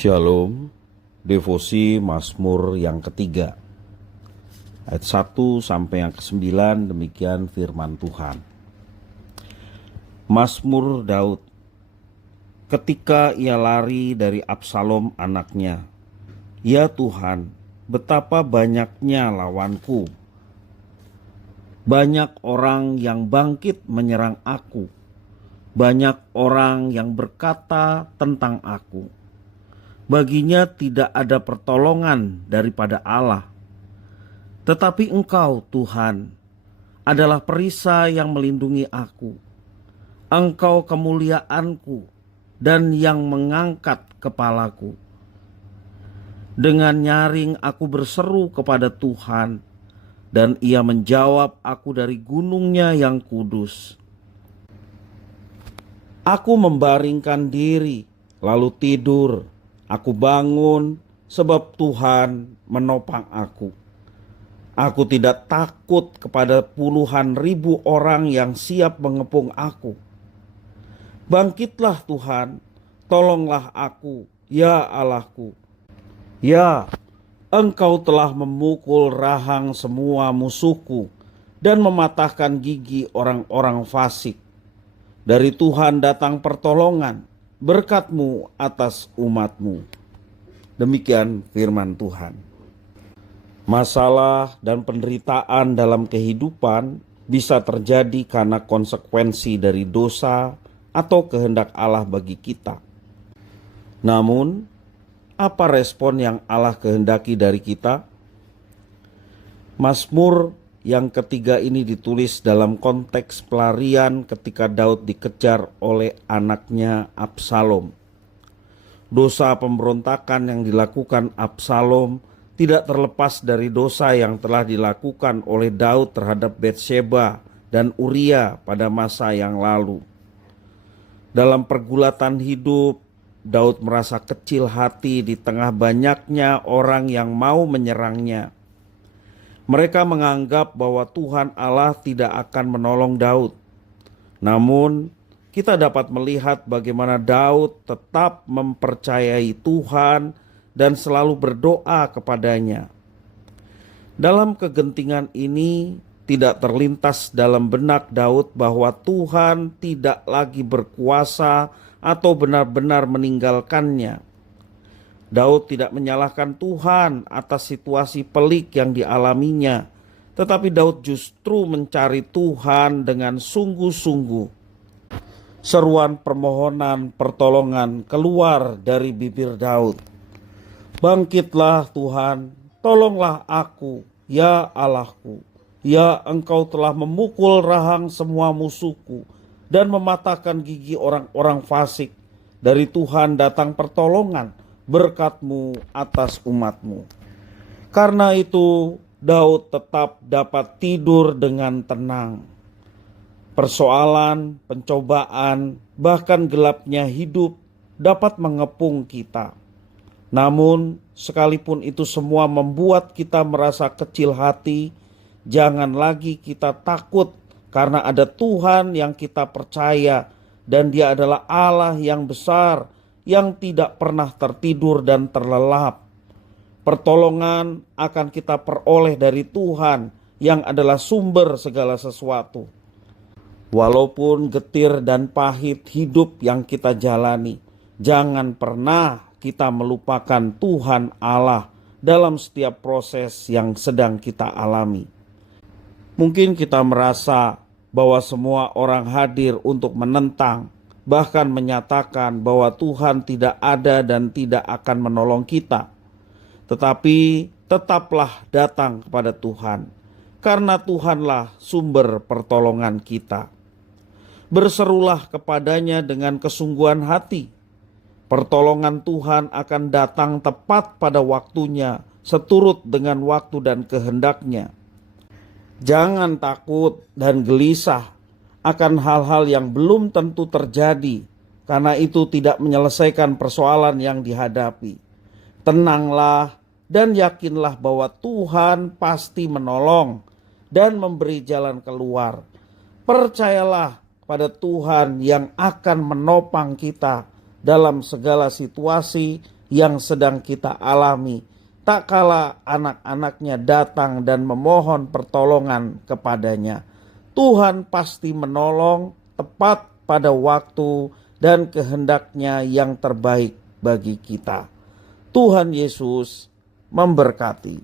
Shalom, devosi Mazmur yang ketiga, ayat 1 sampai yang ke-9, demikian firman Tuhan. Mazmur Daud, ketika ia lari dari Absalom anaknya. Ya Tuhan, betapa banyaknya lawanku. Banyak orang yang bangkit menyerang aku. Banyak orang yang berkata tentang aku. Baginya tidak ada pertolongan daripada Allah. Tetapi Engkau, Tuhan, adalah perisai yang melindungi aku. Engkau kemuliaanku dan yang mengangkat kepalaku. Dengan nyaring aku berseru kepada Tuhan, dan Ia menjawab aku dari gunungnya yang kudus. Aku membaringkan diri, lalu tidur. Aku bangun sebab Tuhan menopang aku. Aku tidak takut kepada puluhan ribu orang yang siap mengepung aku. Bangkitlah Tuhan, tolonglah aku, ya Allahku. Ya, Engkau telah memukul rahang semua musuhku dan mematahkan gigi orang-orang fasik. Dari Tuhan datang pertolongan, berkat-Mu atas umat-Mu. Demikian firman Tuhan. Masalah dan penderitaan dalam kehidupan bisa terjadi karena konsekuensi dari dosa atau kehendak Allah bagi kita. Namun, apa respon yang Allah kehendaki dari kita? Mazmur yang ketiga ini ditulis dalam konteks pelarian ketika Daud dikejar oleh anaknya Absalom. Dosa pemberontakan yang dilakukan Absalom tidak terlepas dari dosa yang telah dilakukan oleh Daud terhadap Batsheba dan Uria pada masa yang lalu. Dalam pergulatan hidup, Daud merasa kecil hati di tengah banyaknya orang yang mau menyerangnya. Mereka menganggap bahwa Tuhan Allah tidak akan menolong Daud. Namun, kita dapat melihat bagaimana Daud tetap mempercayai Tuhan dan selalu berdoa kepadanya. Dalam kegentingan ini, tidak terlintas dalam benak Daud bahwa Tuhan tidak lagi berkuasa atau benar-benar meninggalkannya. Daud tidak menyalahkan Tuhan atas situasi pelik yang dialaminya, tetapi Daud justru mencari Tuhan dengan sungguh-sungguh. Seruan permohonan pertolongan keluar dari bibir Daud. Bangkitlah Tuhan, tolonglah aku, ya Allahku. Ya, Engkau telah memukul rahang semua musuhku dan mematahkan gigi orang-orang fasik. Dari Tuhan datang pertolongan, berkat-Mu atas umat-Mu. Karena itu Daud tetap dapat tidur dengan tenang. Persoalan, pencobaan, bahkan gelapnya hidup dapat mengepung kita. Namun sekalipun itu semua membuat kita merasa kecil hati, jangan lagi kita takut karena ada Tuhan yang kita percaya dan Dia adalah Allah yang besar, yang tidak pernah tertidur dan terlelap. Pertolongan akan kita peroleh dari Tuhan yang adalah sumber segala sesuatu. Walaupun getir dan pahit hidup yang kita jalani, jangan pernah kita melupakan Tuhan Allah dalam setiap proses yang sedang kita alami. Mungkin kita merasa bahwa semua orang hadir untuk menentang, bahkan menyatakan bahwa Tuhan tidak ada dan tidak akan menolong kita. Tetapi tetaplah datang kepada Tuhan, karena Tuhanlah sumber pertolongan kita. Berserulah kepadanya dengan kesungguhan hati. Pertolongan Tuhan akan datang tepat pada waktunya, seturut dengan waktu dan kehendaknya. Jangan takut dan gelisah akan hal-hal yang belum tentu terjadi, karena itu tidak menyelesaikan persoalan yang dihadapi. Tenanglah dan yakinlah bahwa Tuhan pasti menolong dan memberi jalan keluar. Percayalah pada Tuhan yang akan menopang kita dalam segala situasi yang sedang kita alami, tak kala anak-anaknya datang dan memohon pertolongan kepadanya. Tuhan pasti menolong tepat pada waktu dan kehendaknya yang terbaik bagi kita. Tuhan Yesus memberkati.